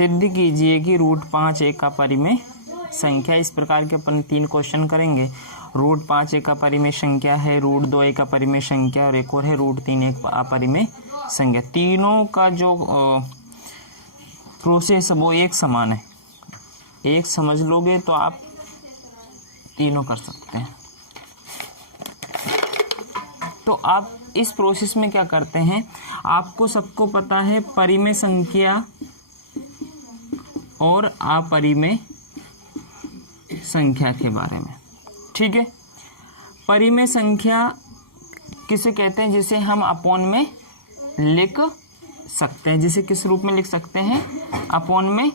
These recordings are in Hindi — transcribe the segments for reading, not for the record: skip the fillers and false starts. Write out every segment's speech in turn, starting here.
सिद्ध कीजिए कि √5 एक अपरिमेय संख्या। इस प्रकार के अपन 3 क्वेश्चन करेंगे। √5 एक अपरिमेय संख्या है, √2 एक अपरिमेय संख्या और एक और है √3 एक अपरिमेय संख्या। तीनों का जो प्रोसेस वो एक समान है। एक समझ लोगे तो आप तीनों कर सकते हैं। तो आप इस प्रोसेस में क्या करते हैं, आपको सबको पता है परिमेय संख्या और अपरिमेय संख्या के बारे में, ठीक है। परिमेय संख्या किसे कहते हैं, जिसे हम अपॉन में लिख सकते हैं। जिसे किस रूप में लिख सकते हैं, अपॉन में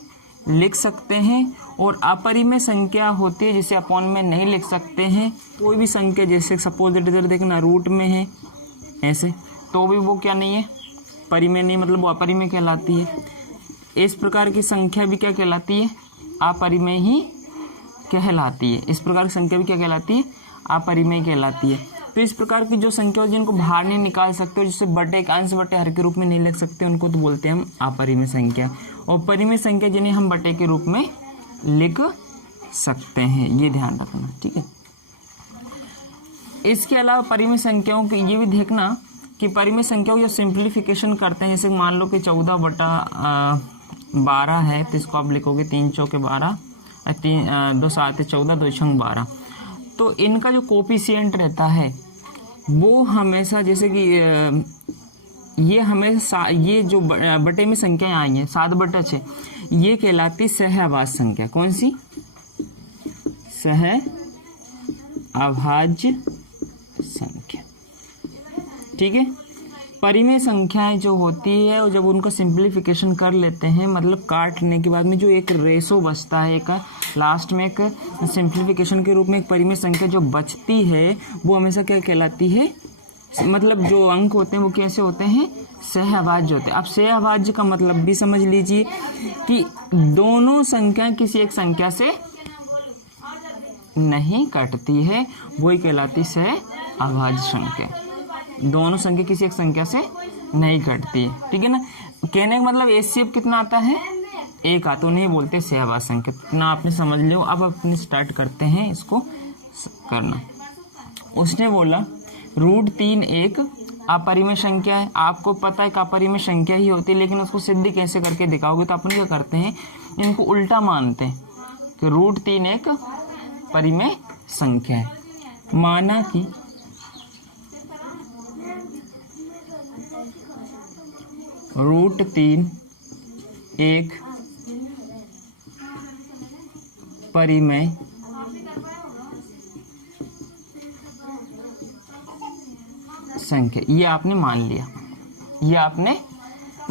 लिख सकते हैं। और अपरिमेय संख्या होती है जिसे अपॉन में नहीं लिख सकते हैं। कोई भी संख्या, जैसे सपोज इधर देखना रूट में है ऐसे, तो भी वो क्या नहीं है, परिमेय नहीं, मतलब वो अपरिमेय कहलाती है। इस प्रकार की संख्या भी क्या कहलाती है, अपरिमेय ही कहलाती है। इस प्रकार की संख्या भी क्या कहलाती है, अपरिमेय कहलाती है। तो इस प्रकार की जो संख्या हो जिनको बाहर नहीं निकाल सकते और जिसे बटे एक अंश बटे हर के रूप में नहीं लिख सकते, उनको तो बोलते हैं हम अपरिमेय संख्या। और परिमेय संख्या जिन्हें हम बटे के रूप में लिख सकते हैं, ये ध्यान रखना, ठीक है। इसके अलावा परिमेय संख्याओं के ये भी देखना कि परिमेय संख्याओं जो सिंप्लीफिकेशन करते हैं, जैसे मान लो कि 14/12 है, तो इसको आप लिखोगे 3 चौके 12, 2 7 14, 2 छंग 12। तो इनका जो कोफिशिएंट रहता है वो हमेशा, जैसे कि ये हमेशा ये जो बटे में संख्याएं आई हैं 7/6, ये कहलाती सहअभाज्य संख्या। कौन सी, सहअभाज्य संख्या, ठीक है। परिमेय संख्याएं जो होती है और जब उनका सिंप्लीफिकेशन कर लेते हैं, मतलब काटने के बाद में जो एक रेशो बचता है, एक लास्ट में एक सिंप्लीफिकेशन के रूप में एक परिमेय संख्या जो बचती है, वो हमेशा क्या कहलाती है, मतलब जो अंक होते हैं वो कैसे होते हैं, सहअभाज्य होते हैं। अब सहअभाज्य का मतलब भी समझ लीजिए कि दोनों संख्या किसी एक संख्या से नहीं कटती है, वही कहलाती सहअभाज्य संख्या। दोनों संख्या किसी एक संख्या से नहीं कटती है, ठीक है ना। कहने का मतलब एचसीएफ कितना आता है, 1 आता, उन्हें बोलते हैं सहअभाज्य संख्या। इतना आपने समझ लियो। अब अपने स्टार्ट करते हैं इसको करना। उसने बोला √3 एक अपरिमेय संख्या है। आपको पता है कि अपरिमेय संख्या ही होती है, लेकिन उसको सिद्ध कैसे करके दिखाओगे, तो अपन क्या करते हैं, इनको उल्टा मानते हैं कि √3 एक परिमेय संख्या है। माना कि √3 एक परिमेय संख्या, ये आपने मान लिया, ये आपने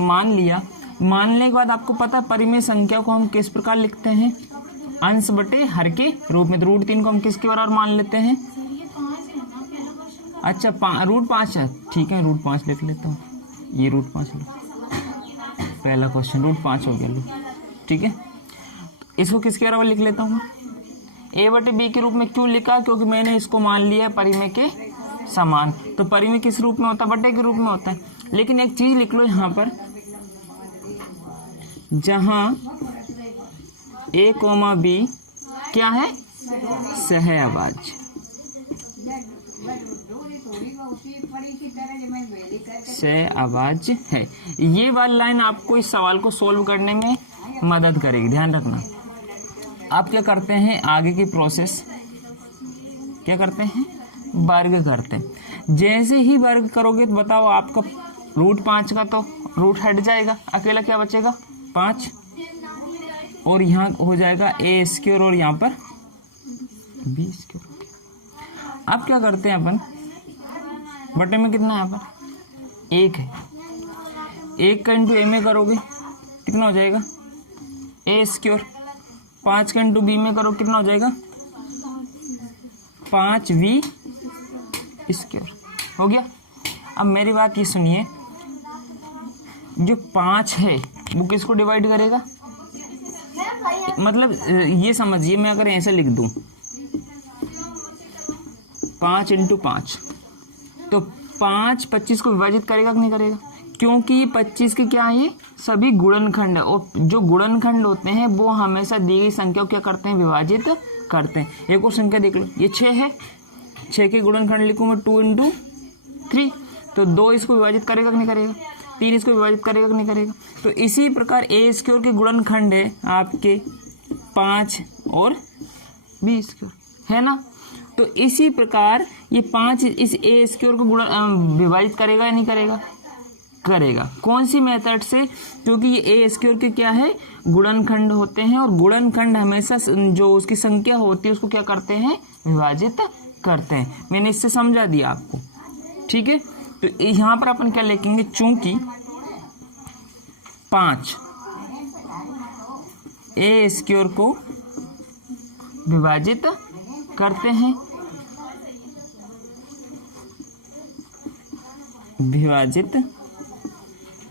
मान लिया। मानने के बाद आपको पता है परिमेय संख्या को हम किस प्रकार लिखते हैं, अंश बटे हर के रूप में। तो √3 को हम किसके बराबर मान लेते हैं, अच्छा √5 है, ठीक है, √5 लिख लेता हूँ, ये √5 लो, पहला क्वेश्चन √5 हो गया, लो, ठीक है। इसको किसके बराबर लिख लेता हूँ, a/b के रूप में। क्यों लिखा, क्योंकि मैंने इसको मान लिया परिमेय के समान। तो परिमेय किस रूप में होता है, बटे के रूप में होता है। लेकिन एक चीज लिख लो यहाँ पर, जहां a, b क्या है, सहअभाज्य, सहअभाज्य है। ये वाली लाइन आपको इस सवाल को सोल्व करने में मदद करेगी, ध्यान रखना। आप क्या करते हैं, आगे की प्रोसेस क्या करते हैं, वर्ग करते हैं। जैसे ही वर्ग करोगे तो बताओ आपका √5 का तो रूट हट जाएगा, अकेला क्या बचेगा 5, और यहाँ हो जाएगा a² और यहाँ पर b²। अब क्या करते हैं अपन, बटे में कितना है यहाँ पर 1 है, 1 का इंटू a में करोगे कितना हो जाएगा a², 5 का इंटू b में करो कितना हो जाएगा 5v², हो गया। अब मेरी बात ये सुनिए, जो 5 है वो किसको डिवाइड करेगा, मतलब ये समझिए, मैं अगर ऐसे लिख दूं 5 × 5, तो 5 25 को विभाजित करेगा कि नहीं करेगा, क्योंकि 25 के क्या है, ये सभी गुणनखंड है और जो गुणनखंड होते हैं वो हमेशा दी गई संख्या को क्या करते हैं, विभाजित करते हैं। एक और संख्या देख लो, ये 6 है, 6 के गुणनखंड लिखूँ मैं 2 × 3, तो 2 इसको विभाजित करेगा कि नहीं करेगा, 3 इसको विभाजित करेगा कि नहीं करेगा। तो इसी प्रकार ए स्क्वायर के गुणनखंड है आपके 5 और बी स्क्वायर, है ना। तो इसी प्रकार ये 5 इस ए स्क्वायर को विभाजित करेगा या नहीं करेगा, करेगा। कौन सी मेथड से, क्योंकि ये ए स्क्वायर के क्या है, गुणनखंड होते हैं और गुणनखंड हमेशा जो उसकी संख्या होती है उसको क्या करते हैं, विभाजित करते हैं। मैंने इससे समझा दिया आपको, ठीक है। तो यहां पर अपन क्या लिखेंगे, चूंकि 5 ए स्क्वायर को विभाजित करते हैं, विभाजित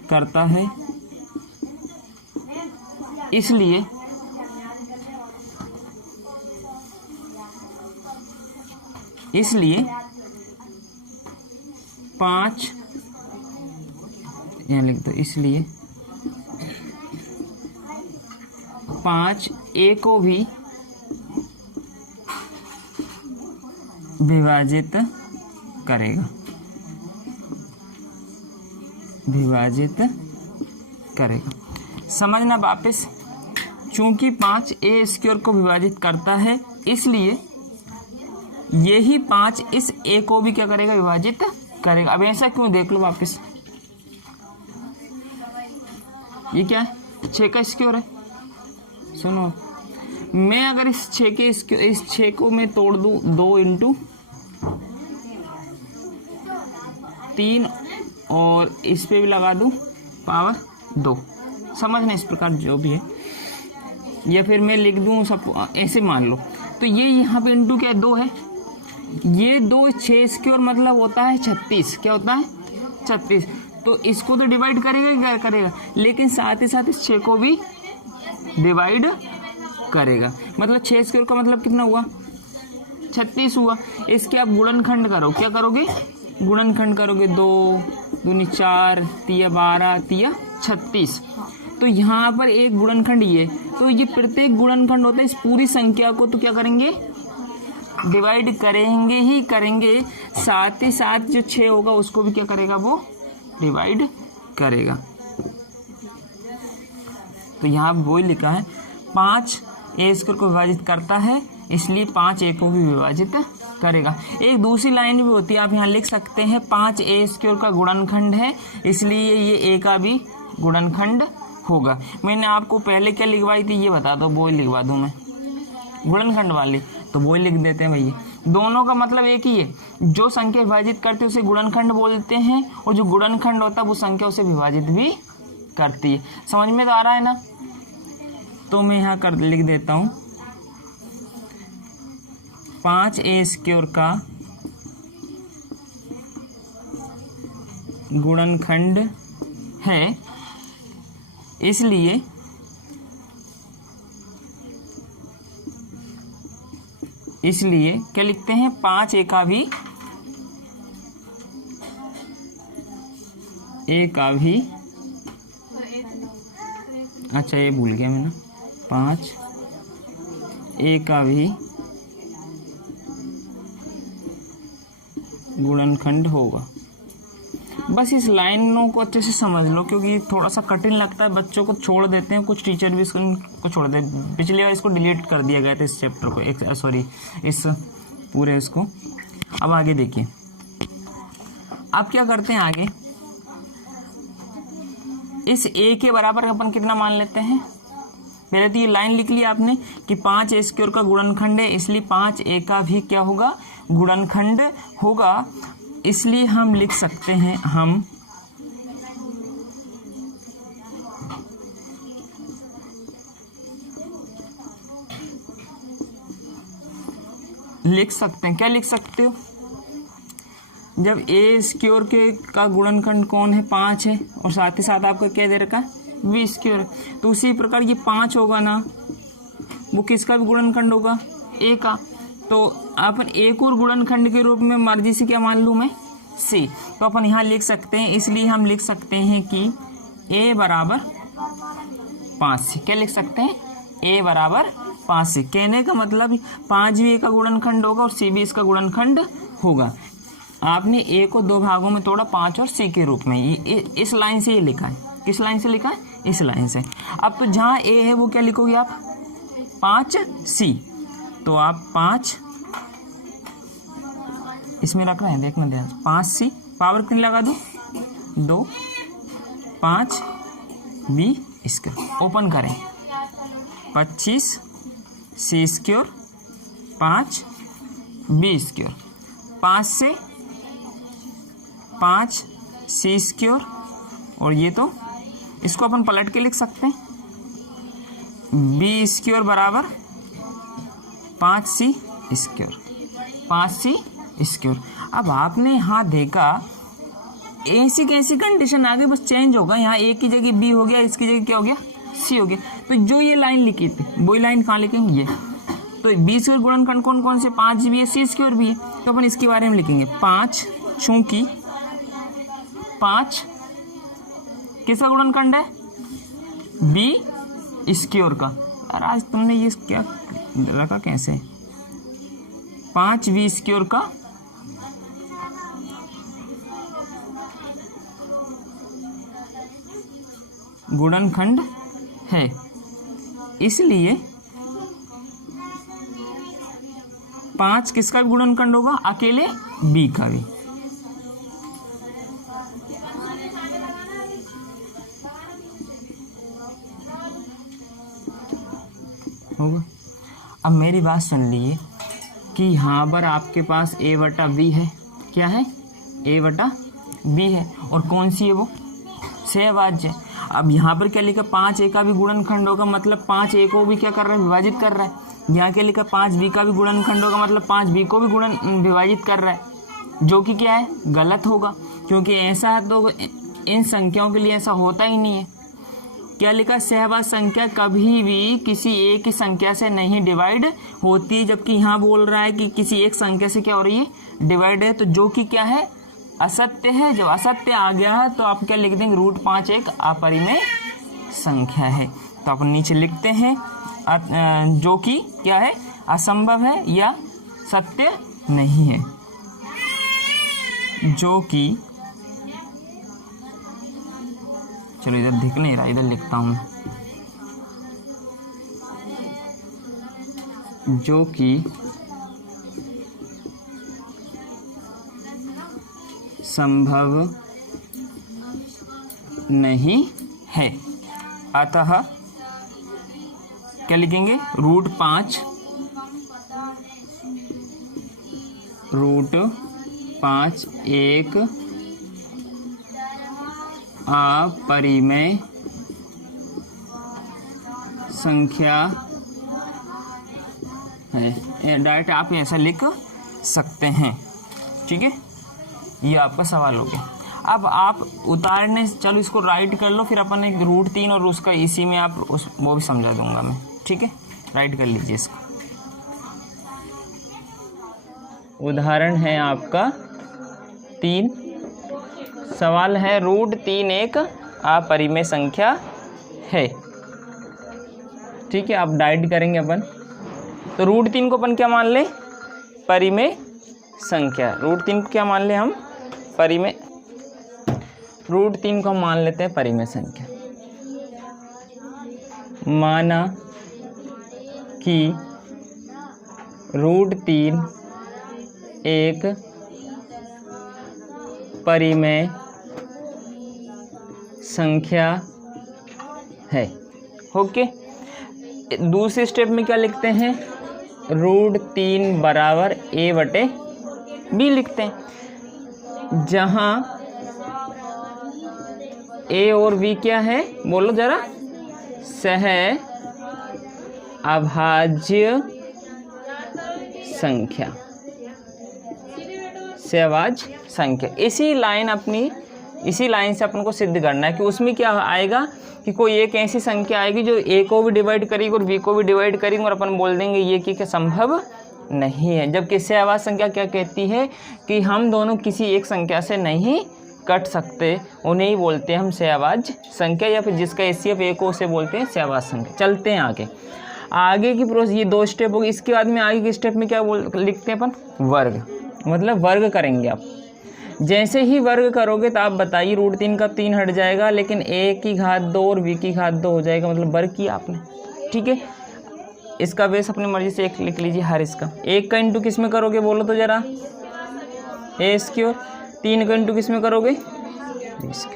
करता है, इसलिए इसलिए 5 यहाँ लिख दो, इसलिए 5 ए को भी विभाजित करेगा, विभाजित करेगा। समझना वापस, चूंकि 5 ए स्क्वायर को विभाजित करता है इसलिए यही 5 इस ए को भी क्या करेगा, विभाजित करेगा। अब ऐसा क्यों, देख लो वापस, ये क्या है, 6 का स्क्वायर है। सुनो, मैं अगर इस 6 को मैं तोड़ दूं 2 × 3 और इस पे भी लगा दूं पावर 2, समझना इस प्रकार जो भी है, या फिर मैं लिख दूं सब ऐसे मान लो। तो ये यहाँ पे इंटू क्या है, 2 है, ये 2 6 स्क्वायर मतलब होता है 36, क्या होता है 36। तो इसको तो डिवाइड करेगा, क्या करेगा, लेकिन साथ ही साथ इस 6 को भी डिवाइड करेगा। मतलब 6 स्क्वायर का मतलब कितना हुआ, 36 हुआ। इसके आप गुणनखंड करो, क्या करोगे, गुणनखंड करोगे, 2 दूनी 4, 3 12, 3 36। तो यहाँ पर एक गुणनखंड ये, तो ये प्रत्येक गुणनखंड होता है इस पूरी संख्या को तो क्या करेंगे, डिवाइड करेंगे ही करेंगे, साथ ही साथ जो 6 होगा उसको भी क्या करेगा, वो डिवाइड करेगा। तो यहाँ वही लिखा है 5 ए स्क्वायर को विभाजित करता है इसलिए 5 ए को भी विभाजित करेगा। एक दूसरी लाइन भी होती है, आप यहाँ लिख सकते हैं 5 ए स्क्वायर का गुणनखंड है इसलिए ये ए का भी गुणनखंड होगा। मैंने आपको पहले क्या लिखवाई थी ये बता दो, वो लिखवा दूं मैं, गुणनखंड वाली, तो वो लिख देते हैं भैया। दोनों का मतलब एक ही है, जो संख्या विभाजित करती है उसे गुणनखंड बोलते हैं और जो गुणनखंड होता है वो संख्या उसे विभाजित भी करती है। समझ में तो आ रहा है ना। तो मैं यहाँ कर लिख देता हूँ 5 ए स्क्वायर का गुणनखंड है इसलिए क्या लिखते हैं, 5 ए का भी अच्छा ये भूल गया मैं ना, 5 ए का भी गुणनखंड होगा। बस इस लाइनों को अच्छे से समझ लो क्योंकि थोड़ा सा कठिन लगता है, बच्चों को छोड़ देते हैं, कुछ टीचर भी इसको छोड़ देते। पिछली बार इसको डिलीट कर दिया गया था इस चैप्टर को, इस पूरे इसको। अब आगे देखिए, अब क्या करते हैं आगे, इस ए के बराबर अपन कितना मान लेते हैं, पहले तो ये लाइन लिख लिया आपने कि 5 ए स्क्वायर का गुणनखंड है इसलिए 5 ए का भी क्या होगा, गुणनखंड होगा। इसलिए हम लिख सकते हैं, हम लिख सकते हैं, क्या लिख सकते हो, जब ए स्क्वायर के का गुणनखंड कौन है, 5 है और साथ ही साथ आपका क्या दे रखा है, बी स्क्वायर, तो उसी प्रकार ये 5 होगा ना, वो किसका भी गुणनखंड होगा, ए का। तो अपन एक और गुणनखंड के रूप में मर्जी से क्या मान लूं मैं, सी। तो अपन यहाँ लिख सकते हैं, इसलिए हम लिख सकते हैं कि a बराबर 5c। क्या लिख सकते हैं? a बराबर 5c। कहने का मतलब 5 भी a का गुणनखंड होगा और c भी इसका गुणनखंड होगा। आपने a को दो भागों में तोड़ा 5 और c के रूप में, इस लाइन से ये लिखा है। किस लाइन से लिखा है? इस लाइन से। अब तो जहाँ a है वो क्या लिखोगे आप? 5c। तो आप 5 इसमें रख रहे हैं, देखना ध्यान से। 5c पावर कितनी लगा दूँ? 2 5 b स्क्वायर। ओपन करें, 25 c स्क्वायर 5 b स्क्वायर। 5 से 5 c स्क्वायर, और ये तो इसको अपन पलट के लिख सकते हैं, b स्क्वायर बराबर 5c स्क्वायर, 5c स्क्वायर। अब आपने यहाँ देखा ऐसी कैसी कंडीशन आ गई, बस चेंज होगा। यहाँ a की जगह b हो गया, इसकी जगह क्या हो गया? c हो गया। तो जो ये लाइन लिखी थी वही लाइन कहाँ लिखेंगे? ये। तो b स्क्वायर गुणनखंड कौन कौन से? 5 भी है, c स्क्वायर भी है। तो अपन इसके बारे में लिखेंगे 5, चूंकि 5 किसका गुणनखंड है? b स्क्वायर का। यार आज तुमने ये क्या रखा कैसे? 5 b स्क्वायर का गुणनखंड है, इसलिए 5 किसका गुणनखंड होगा? अकेले b का भी। होगा। अब मेरी बात सुन लीजिए कि यहाँ पर आपके पास a बटा b है। क्या है? a बटा b है। और कौन सी है वो? सहभाज्य। अब यहाँ पर क्या लिखा? 5 a का भी गुणनखंड होगा, मतलब 5 a को भी क्या कर रहा है? विभाजित कर रहा है। यहाँ क्या लिखा? 5 b का भी गुणनखंड होगा, मतलब 5 b को भी विभाजित कर रहा है, जो कि क्या है? गलत होगा, क्योंकि ऐसा है तो इन संख्याओं के लिए ऐसा होता ही नहीं है। क्या लिखा? सहभाज्य संख्या कभी भी किसी एक की संख्या से नहीं डिवाइड होती है, जबकि यहाँ बोल रहा है कि किसी एक संख्या से क्या हो रही है? डिवाइड है, तो जो कि क्या है? असत्य है। जब असत्य आ गया है तो आप क्या लिख देंगे? √5 एक अपरिमेय संख्या है। तो अपन नीचे लिखते हैं जो कि क्या है? असंभव है या सत्य नहीं है, जो कि, चलो इधर दिख नहीं रहा, इधर लिखता हूं, जो कि संभव नहीं है। अतः क्या लिखेंगे? √5 एक अपरिमेय संख्या है। डायरेक्ट आप ऐसा लिख सकते हैं। ठीक है, ये आपका सवाल हो गया। अब आप उतारने, चलो इसको राइट कर लो, फिर अपन एक √3 और उसका इसी में आप वो भी समझा दूंगा मैं। ठीक है, राइट कर लीजिए इसको। उदाहरण है आपका 3। सवाल है √3 एक अपरिमेय संख्या है। ठीक है, आप डाइड करेंगे अपन। तो √3 को अपन क्या मान ले? परिमेय संख्या। √3 को क्या मान ले हम? परिमेय। √3 को हम मान लेते हैं परिमेय संख्या। माना कि √3 एक परिमेय संख्या है। ओके, दूसरे स्टेप में क्या लिखते हैं? √3 बराबर a बटे b लिखते हैं, जहां a और b क्या है? बोलो जरा। सह अभाज्य संख्या, सहभाज्य संख्या। इसी लाइन से अपन को सिद्ध करना है कि उसमें क्या आएगा कि कोई एक ऐसी संख्या आएगी जो a को भी डिवाइड करेगी और b को भी डिवाइड करेगी, और अपन बोल देंगे ये कि क्या संभव नहीं है। जबकि सहवास संख्या क्या कहती है कि हम दोनों किसी एक संख्या से नहीं कट सकते, उन्हें ही बोलते हैं हम सहवाज संख्या, या फिर जिसका एचसीएफ 1 हो उसे बोलते हैं सहवाज संख्या। चलते हैं आगे की प्रोसेस, ये 2 स्टेप हो गई। इसके बाद में आगे के स्टेप में क्या लिखते हैं अपन, वर्ग, मतलब वर्ग करेंगे आप। जैसे ही वर्ग करोगे तो आप बताइए √3 का 3 हट जाएगा, लेकिन a की घात 2 और b की घात 2 हो जाएगा, मतलब वर्ग किया आपने। ठीक है, इसका बेस अपनी मर्जी से 1 लिख लीजिए हर इसका। 1 का इंटू किस में करोगे बोलो तो जरा, a²। 3 का इंटू किस में करोगे, b²।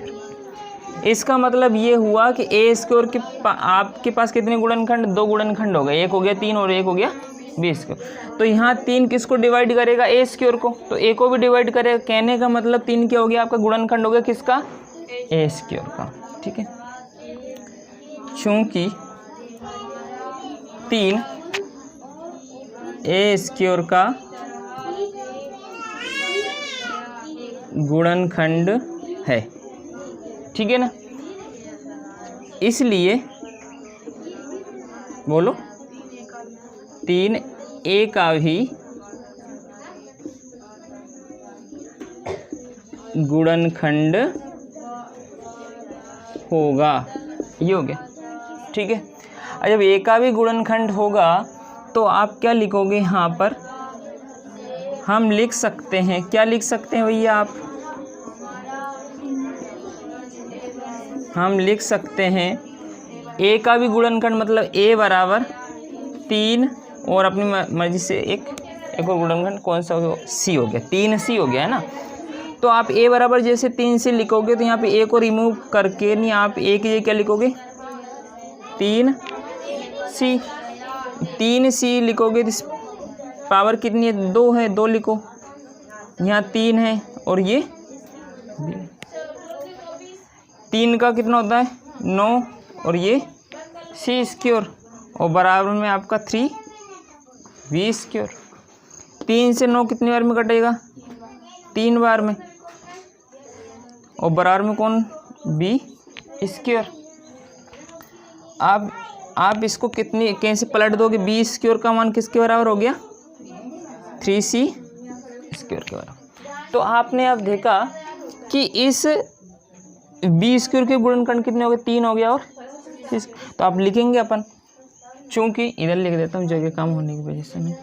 इसका मतलब ये हुआ कि a² के आपके पास कितने गुणनखंड, 2 गुणनखंड हो गए, एक हो गया 3 और एक हो गया b²। तो यहाँ 3 किसको डिवाइड करेगा, a² को, तो a को भी डिवाइड करेगा। कहने का मतलब 3 क्या हो गया आपका, गुणनखंड हो गया किसका, a² का। ठीक है, चूंकि 3 a² का गुणनखंड है, ठीक है ना, इसलिए बोलो 3a का भी गुणनखंड होगा, ये हो गया। ठीक है, जब a का भी गुणनखंड होगा तो आप क्या लिखोगे यहाँ पर, हम लिख सकते हैं, क्या लिख सकते हैं भैया आप, हम लिख सकते हैं a का भी गुणनखंड, मतलब a बराबर 3 और अपनी मर्जी से एक और गुणनखंड कौन सा हो, c हो गया, 3c हो गया है ना। तो आप a बराबर जैसे 3c लिखोगे तो यहाँ पे a को रिमूव करके नहीं, आप a की जगह क्या लिखोगे, 3c। 3c लिखोगे तो पावर कितनी है, 2 है, 2 लिखो, यहाँ 3 है और ये 3 का कितना होता है 9 और ये c² और बराबर में आपका 3v²। 3 से 9 कितनी बार में कटेगा, 3 बार में, और बराबर में कौन, b²। आप इसको कितनी कैसे पलट दोगे, b² का मान किसके बराबर हो गया, 3c² के बराबर। तो आपने अब देखा कि इस b² के गुणनखंड कितने हो गए, 3 हो गया और 6। तो आप लिखेंगे अपन, चूंकि इधर लिख देता हूँ जगह कम होने की वजह से मैं,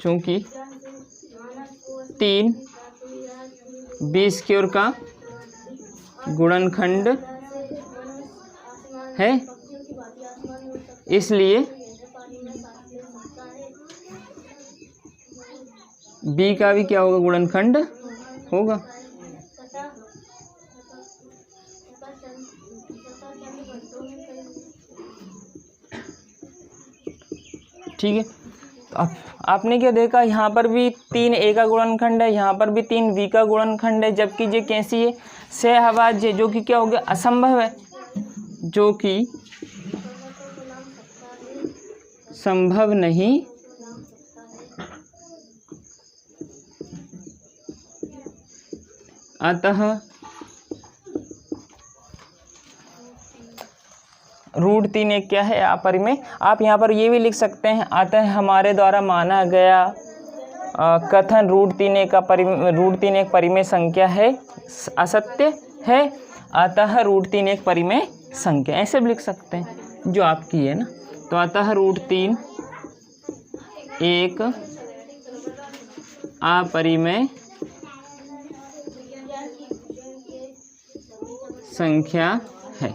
चूंकि 3 b² का गुणनखंड है, इसलिए b का भी क्या होगा, गुणनखंड होगा। ठीक है, तो आपने क्या देखा, यहाँ पर भी 3a का गुणनखंड है, यहाँ पर भी 3b का गुणनखंड है, जबकि ये कैसी है, सहवाज्य, जो कि क्या हो गया, असंभव है, जो कि संभव नहीं अतः √3 एक क्या है, अपरिमेय। आप यहाँ पर ये भी लिख सकते हैं, अतः हमारे द्वारा माना गया कथन √3 एक परिमेय संख्या है असत्य है, अतः √3 एक परिमेय संख्या, ऐसे भी लिख सकते हैं जो आपकी है ना। तो अतः √3 एक अपरिमेय संख्या है।